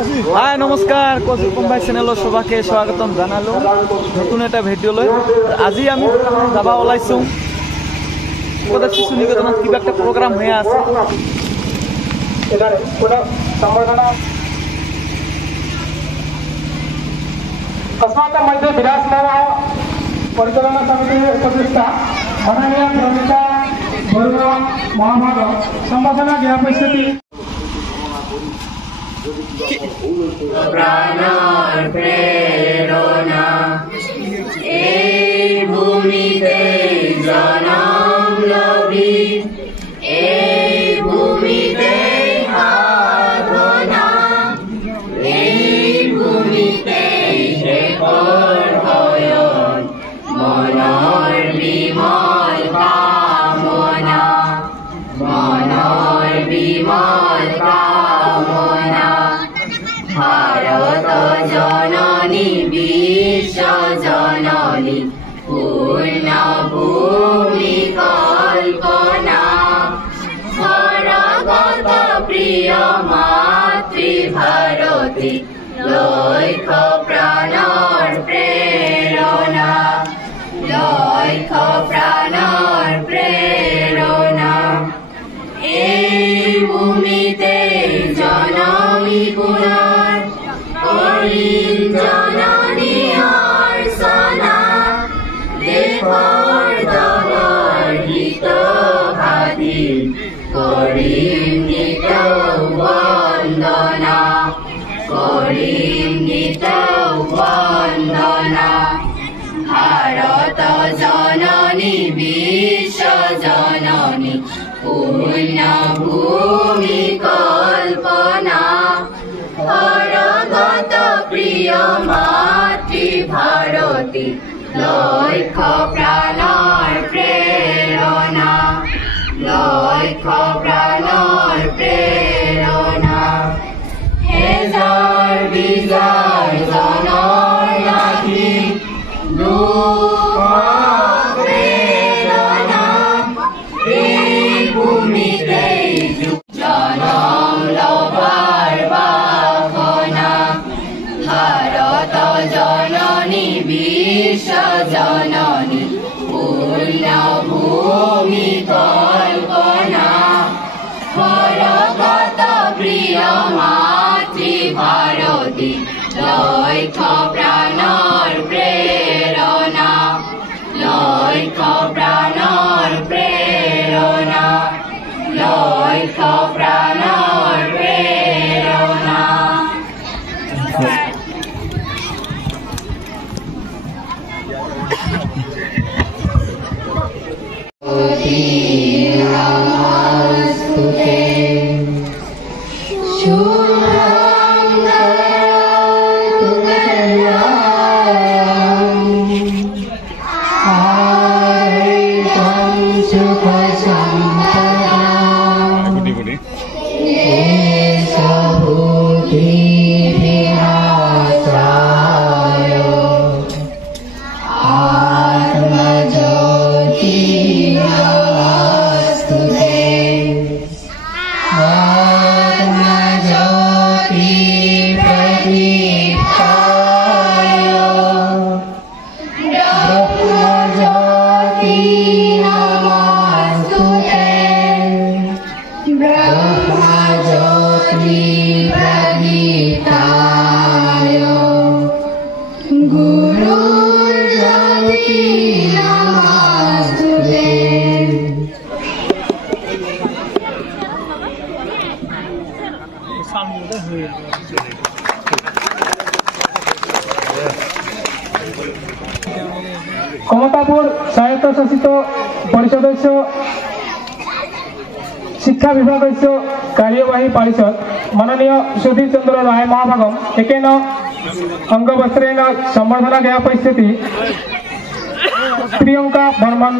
হাই নমস্কাৰ কৌশিক কোম্পাই চেনেলৰ সবাকে স্বাগতম জানালো নতুন এটা ভিডিঅ' লৈ আজি আমি যাব ওলাইছো কোটা শিশু নিকেতনত কিবা একটা প্রোগ্রাম হয়ে আছে এটারে কোটা সম্বর্ধনা अस्माकं मध्ये विराजमान परिचालना समिति उपदेष्टा माननीय प्रणीता बरुआ महाभाग संबोधना ज्ञापयति प्राणर प्रेरणा এই ভূমিতে জনম লবি এই ভূমিতে সাধনা এই ভূমিতে শেখৰ হয়ন মনৰ বিমল কামনা মনৰ বিমল কামনা ভারত জননী বিশ্ব জননী পূর্ণভূমি কল্পনা স্বর্গত প্রিয় মাতৃ ভারতী লক্ষ প্রাণর প্রেরণা লক্ষ প্রাণর প্রেরণা এই ভূমিতে জননী পুনর করিম জননী অর্চনা দেশৰ দলৰ হিত ভাবি কৰিম নিত বন্দনা কৰিম নিত বন্দনা ভাৰত জননী বিশ্ব জননী পূৰ্ণভূমি কল্পনা স্বৰ্গত প্ৰিয় মাতৃ ভাৰতী লক্ষ প্ৰাণৰ প্ৰেৰণা লক্ষ প্ৰাণৰ প্ৰেৰণা হেজাৰ বিজয় জনৰ লাঠি দুখ প্ৰেৰণা এই ভূমিতে জনম লবাৰ বাসনা ভাৰত জননী বিশ্ব জননী পূৰ্ণভূমি কল্পনা স্বৰ্গত প্ৰিয় মাতৃ ভাৰতী লক্ষ প্ৰাণৰ প্ৰেৰণা লক্ষ প্ৰাণৰ প্ৰেৰণা লক্ষ প্ৰাণৰ প্ৰেৰণা কমতাপুর স্বায়ত্তশাসিত পরিষদস্য শিক্ষা বিভাগস্য कार्यवाही परिषद माननीय सुधीर चंद्र राय महाभागम एकेन अंगवस्त्रेण संबर्धना ज्ञापयति प्रियंका बर्मन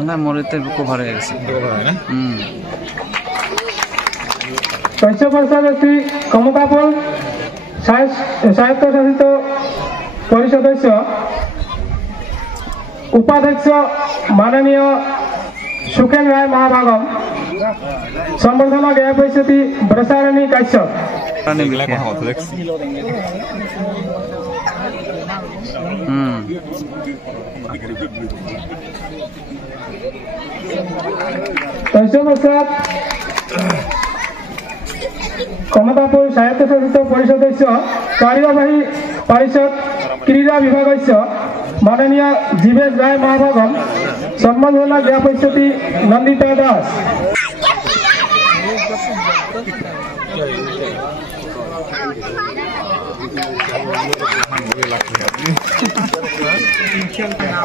না মরেতে কভার হয়ে গেছে শস্য পরিষদস্য কমতাপুর স্বায়ত্তশাসিত परिषदस्य उपाध्यक्ष माननीय सुखेन राय महाभागम সম্বর্ধনা জ্ঞাপ হৈছে ব্ৰসাৰণী কাশ্যপ তৎপশ্চাৎ কমতাপুৰ সাহিত্য শাসিত পৰিষদস্য কাৰ্যবাহী পৰিষদ ক্ৰীড়া বিভাগস্য মাননীয় জীবেশ রায় মহাভাগম সম্বর্ধনা জ্ঞাপ হৈছে নন্দিতা দাস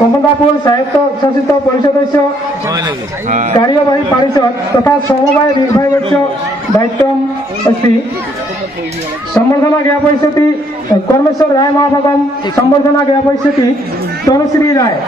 কমতাপুর সাহিত্য শাসিত পরিষদস্য কার্যবাহী পরিষদ তথা সমবায় বিভাগস্য দায়িত্বম अस्ति সম্বর্ধনা জ্ঞাপ হৈছে কর্মেশ্বর রায় মহাভাগম সম্বর্ধনা জ্ঞাপ হৈছে তনুশ্রী রায়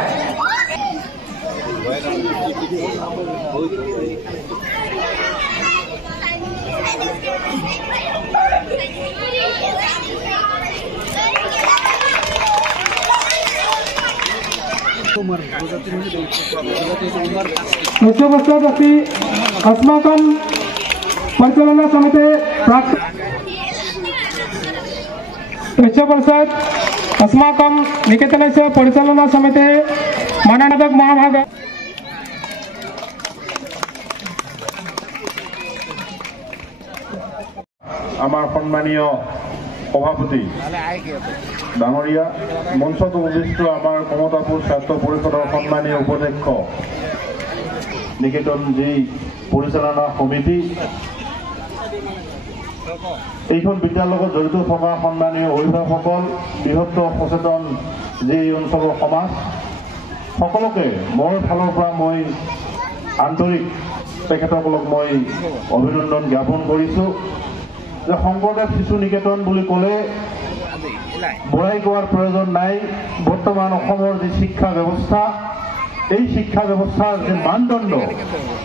पश्चात अस्ति अस्माकं परिचालना समिति पश्चात अस्माकं निकेतनस्य परिचालना समिति माननीय महाभाग আমার সম্মানীয় সভাপতি ডাঙৰীয়া মঞ্চত উপবিষ্ট আমাৰ কমতাপুৰ ছাত্ৰ পৰিষদৰ সম্মানীয় উপাধ্যক্ষ নিকেতন জি পৰিচালনা সমিতি এইখন বিদ্যালয়ৰ লগত জড়িত থকা সম্মানীয় অভিভাৱকসকল বৃহত্তৰ সচেতন যি অঞ্চলৰ সমাজ সকলোকে মোৰ ফালৰ পৰা মই আন্তৰিক তেখেতসকলক মই অভিনন্দন জ্ঞাপন কৰিছোঁ যে শংকৰদেৱ শিশু নিকেতন বুলি ক'লে বঢ়াই কোৱাৰ প্ৰয়োজন নাই বৰ্তমান অসমৰ যি শিক্ষা ব্যৱস্থা এই শিক্ষা ব্যৱস্থাৰ যে মানদণ্ড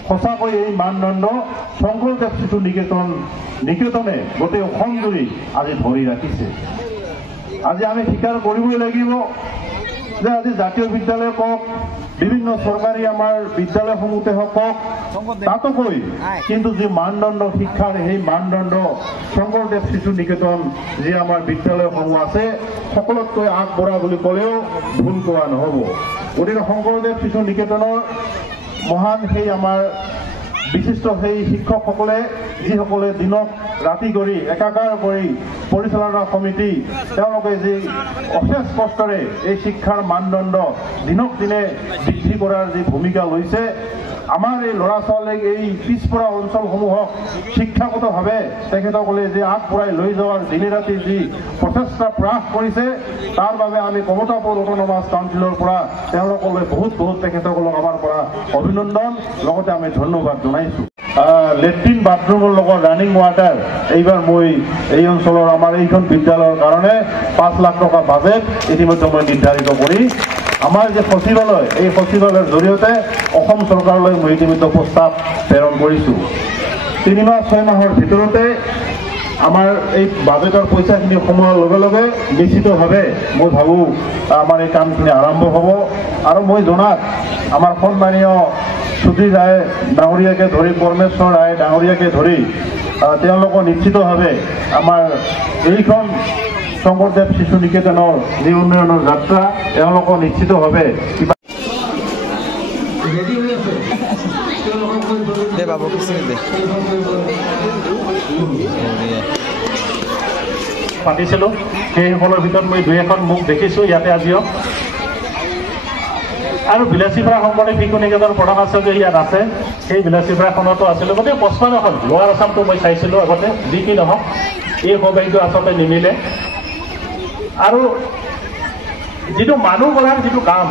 সঁচাকৈ এই মানদণ্ড শংকৰদেৱ শিশু নিকেতনে গোটেই অসম জুৰি আজি ধৰি ৰাখিছে আজি আমি স্বীকাৰ কৰিবই লাগিব যে আজি জাতীয় বিদ্যালয় কওক বিভিন্ন চৰকাৰী আমাৰ বিদ্যালয়সমূহতে হওক তাতোকৈ কিন্তু যি মানদণ্ড শিক্ষাৰ সেই মানদণ্ড শংকৰদেৱ শিশু নিকেতন যি আমাৰ বিদ্যালয়সমূহ আছে সকলোতকৈ আগবঢ়া বুলি ক'লেও ভুল কোৱা নহ'ব গতিকে শংকৰদেৱ শিশু নিকেতনৰ মহান সেই আমাৰ বিশিষ্ট সেই শিক্ষকসকলে যিসকলে দিনক ৰাতি কৰি একাকাৰ কৰি পৰিচালনা সমিতি তেওঁলোকে যি অশেষ কষ্টৰে এই শিক্ষাৰ মানদণ্ড দিনক দিনে বৃদ্ধি কৰাৰ যি ভূমিকা লৈছে আমাৰ এই ল'ৰা ছোৱালীক এই পিছপৰা অঞ্চলসমূহক শিক্ষাগতভাৱে তেখেতসকলে যে আগবঢ়াই লৈ যোৱাৰ দিনে ৰাতি যি প্ৰচেষ্টা প্ৰয়াস কৰিছে তাৰ বাবে আমি কমতাপুৰ অট'নমাছ কাউন্সিলৰ পৰা তেওঁলোকলৈ বহুত তেখেতসকলক আমাৰ পৰা অভিনন্দন লগতে আমি ধন্যবাদ জনাইছোঁ লেট্ৰিন বাথৰুমৰ লগত ৰানিং ৱাটাৰ এইবাৰ মই এই অঞ্চলৰ আমাৰ এইখন বিদ্যালয়ৰ কাৰণে 5 লাখ টকা বাজেট ইতিমধ্যে মই নিৰ্ধাৰিত কৰি আমাৰ যে সচিবালয় এই সচিবালয়ৰ জৰিয়তে অসম চৰকাৰলৈ মই ইতিমধ্যে প্ৰস্তাৱ প্ৰেৰণ কৰিছোঁ 3 মাহ 6 মাহৰ ভিতৰতে আমাৰ এই বাজেটৰ পইচাখিনি সোমোৱাৰ লগে লগে নিশ্চিতভাৱে মই ভাবোঁ আমাৰ এই কামখিনি আৰম্ভ হ'ব আৰু মই জনাত আমাৰ সন্মানীয় সুধীৰ ৰায় ডাঙৰীয়াকে ধৰি পৰমেশ্বৰ ৰায় ডাঙৰীয়াকে ধৰি তেওঁলোকৰ নিশ্চিতভাৱে আমাৰ এইখন শংকৰদেৱ শিশু নিকেতনৰ যি উন্নয়নৰ যাত্ৰা তেওঁলোকৰ নিশ্চিতভাৱে পাতিছিলোঁ সেইসকলৰ ভিতৰত মই 2-এখন মুখ দেখিছোঁ ইয়াতে আজিও আৰু বিলাসীপাৰা শংকৰদেৱ শিশু নিকেতন প্ৰধান আচাৰ্য ইয়াত আছে সেই বিলাসীপাৰাখনতো আছিলোঁ গতিকে 55খন লোৱাৰ আছামটো মই চাইছিলোঁ আগতে যি কি নহওক এই সৌভাগ্য আচলতে নিমিলে আৰু যিটো মানুহ গঢ়াৰ যিটো কাম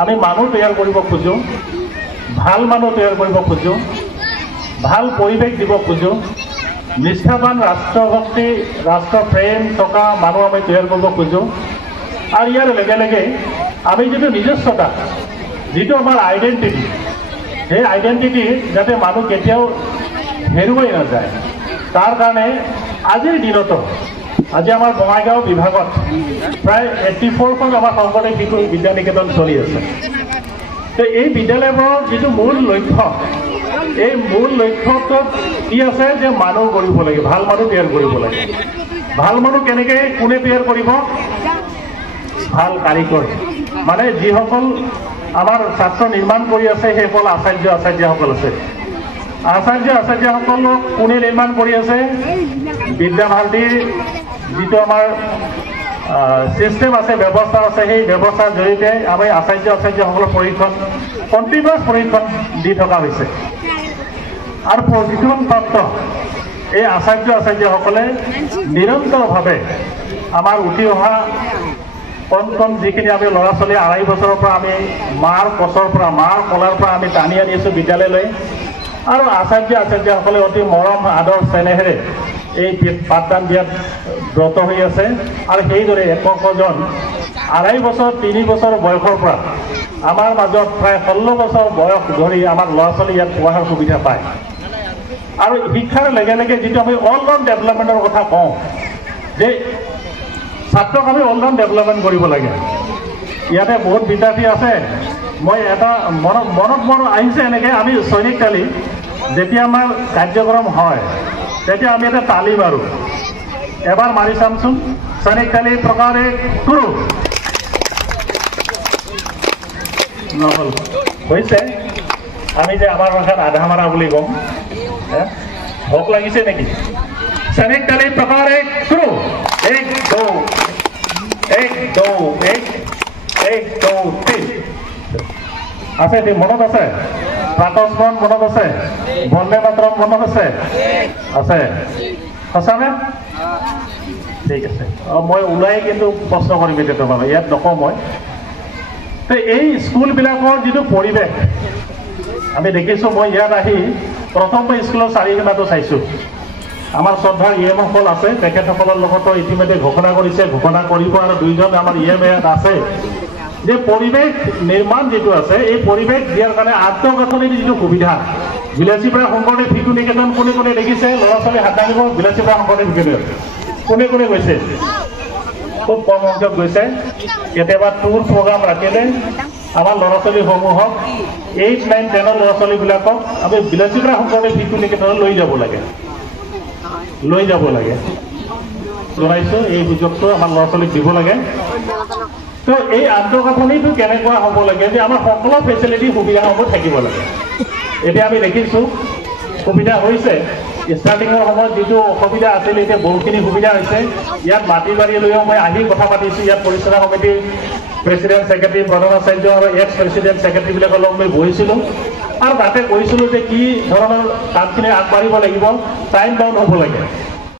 আমি মানুহ তৈয়াৰ কৰিব খোজোঁ ভাল মানুহ তৈয়াৰ কৰিব খোজোঁ ভাল পৰিৱেশ দিব খোজোঁ নিষ্ঠাবান ৰাষ্ট্ৰভক্তি ৰাষ্ট্ৰপ্ৰেম থকা মানুহ আমি তৈয়াৰ কৰিব খোজোঁ আৰু ইয়াৰ লগে লগে আমি যিটো নিজস্বতা যিটো আমাৰ আইডেণ্টিটি সেই আইডেণ্টিটি যাতে মানুহ কেতিয়াও হেৰুৱাই নাযায় তাৰ কাৰণে আজিৰ দিনতো আজি আমাৰ বঙাইগাঁও বিভাগত প্ৰায় 84খন আমাৰ শংকৰদেৱ শিশু বিদ্যা নিকেতন চলি আছে তো এই বিদ্যালয়বোৰৰ যিটো মূল লক্ষ্য এই মূল লক্ষ্যটোত কি আছে যে মানুহ কৰিব লাগে, ভাল মানুহ তৈয়াৰ কৰিব লাগে। ভাল মানুহ কেনেকৈ কোনে তৈয়াৰ কৰিব? ভাল কাৰিকৰ, মানে যিসকল আমাৰ ছাত্ৰ নিৰ্মাণ কৰি আছে সেইসকল আচাৰ্যসকল আছে। আচাৰ্যসকলক কোনে নিৰ্মাণ কৰি আছে? বিদ্যাভাৰতীৰ যিটো আমাৰ চিষ্টেম আছে, ব্যৱস্থা আছে, সেই ব্যৱস্থাৰ জৰিয়তে আমি আচাৰ্যসকলৰ প্ৰশিক্ষণ, কণ্টিনিউৱাছ প্ৰশিক্ষণ দি থকা হৈছে। আৰু প্ৰশিক্ষণপ্ৰাপ্ত এই আচাৰ্যসকলে নিৰন্তৰভাৱে আমাৰ উঠি অহা কণ যিখিনি আমি ল'ৰা ছোৱালী 2.5 বছৰৰ পৰা আমি মাৰ কলাৰ পৰা আমি টানি আনি আছোঁ বিদ্যালয়লৈ। আৰু আচাৰ্যসকলে অতি মৰম আদৰ চেনেহেৰে এই পাঠদান দিয়াত ব্ৰত হৈ আছে। আৰু সেইদৰে একজন 2.5 বছৰ 3 বছৰ বয়সৰ পৰা আমাৰ মাজত প্ৰায় 16 বছৰ বয়স ধৰি আমাৰ ল'ৰা ছোৱালী ইয়াত পঢ়াৰ সুবিধা পায়। আৰু শিক্ষাৰ লগে লগে যিটো আমি অলৰাউণ্ড ডেভেলপমেণ্টৰ কথা কওঁ, যে ছাত্ৰক আমি অলৰাউণ্ড ডেভেলপমেণ্ট কৰিব লাগে। ইয়াতে বহুত বিদ্যাৰ্থী আছে, মই এটা মনত আহিছে এনেকৈ, আমি সৈনিক তালি যেতিয়া আমাৰ কাৰ্যক্ৰম হয় তেতিয়া আমি এটা তালি মাৰোঁ। এবাৰ মাৰি চামচোন, সৈনিক তালি প্ৰকাৰে কৰোঁ। নহ'ল হৈছে, আমি যে আমাৰ ভাষাত আধা মাৰা বুলি কওঁ, ভোক লাগিছে নেকি? সৈনিক তালি প্ৰকাৰে কৰোঁ। 1 2 1 2 1 2 3 আছে, মনত আছে? প্ৰাতঃস্মৰণ মনত আছে? বন্দে মাতৰম মনত আছে? সঁচানে? ঠিক আছে, মই ওলাই কিন্তু প্ৰশ্ন কৰিম এতিয়া তোমাক, ইয়াত নকওঁ মই। তো এই স্কুলবিলাকৰ যিটো পৰিৱেশ আমি দেখিছোঁ, মই ইয়াত আহি প্ৰথমবাৰ স্কুলৰ চাৰিসীমাটো চাইছোঁ। আমাৰ শ্ৰদ্ধাৰ ইএমসকল আছে, তেখেতসকলৰ লগতো ইতিমধ্যে ঘোষণা কৰিছে, ঘোষণা কৰিব। আৰু 2জন আমাৰ ইএম ইয়াত আছে। যে পৰিৱেশ নিৰ্মাণ যিটো আছে, এই পৰিৱেশ দিয়াৰ কাৰণে আন্তঃগাঁথনিৰ যিটো সুবিধা, বিলাসীপাৰা শংকৰদেৱ শিশু নিকেতন কোনে দেখিছে? ল'ৰা ছোৱালী হাত দাঙিব। বিলাসীপাৰা শংকৰদেৱ নিকেতন কোনে গৈছে? খুব কম সংখ্যক গৈছে। কেতিয়াবা টুৰ প্ৰগ্ৰাম ৰাখিলে আমাৰ ল'ৰা ছোৱালীসমূহক 8, 9, 10ৰ ল'ৰা ছোৱালীবিলাকক আমি বিলাসীপাৰা শংকৰদেৱ শিশু নিকেতনলৈ লৈ যাব লাগে। জনাইছোঁ, এই সুযোগটো আমাৰ ল'ৰা ছোৱালীক দিব লাগে। তো এই আন্তঃগাঁথনিটো কেনেকুৱা হ'ব লাগে যে আমাৰ সকলো ফেচিলিটি সুবিধাসমূহ থাকিব লাগে। এতিয়া আমি দেখিছোঁ সুবিধা হৈছে। ষ্টাৰ্টিঙৰ সময়ত যিটো অসুবিধা আছিল, এতিয়া বহুখিনি সুবিধা হৈছে। ইয়াত মাটি বাৰী লৈও মই আহি কথা পাতিছোঁ। ইয়াত পৰিচালনা সমিতিৰ প্ৰেচিডেণ্ট ছেক্ৰেটাৰী, প্ৰধান আচাৰ্য আৰু এক্স প্ৰেচিডেণ্ট ছেক্ৰেটাৰীবিলাকৰ লগত মই বহিছিলোঁ। আৰু তাতে কৈছিলোঁ যে কি ধৰণৰ কামখিনি আগবাঢ়িব লাগিব, টাইম বাউণ্ড হ'ব লাগে।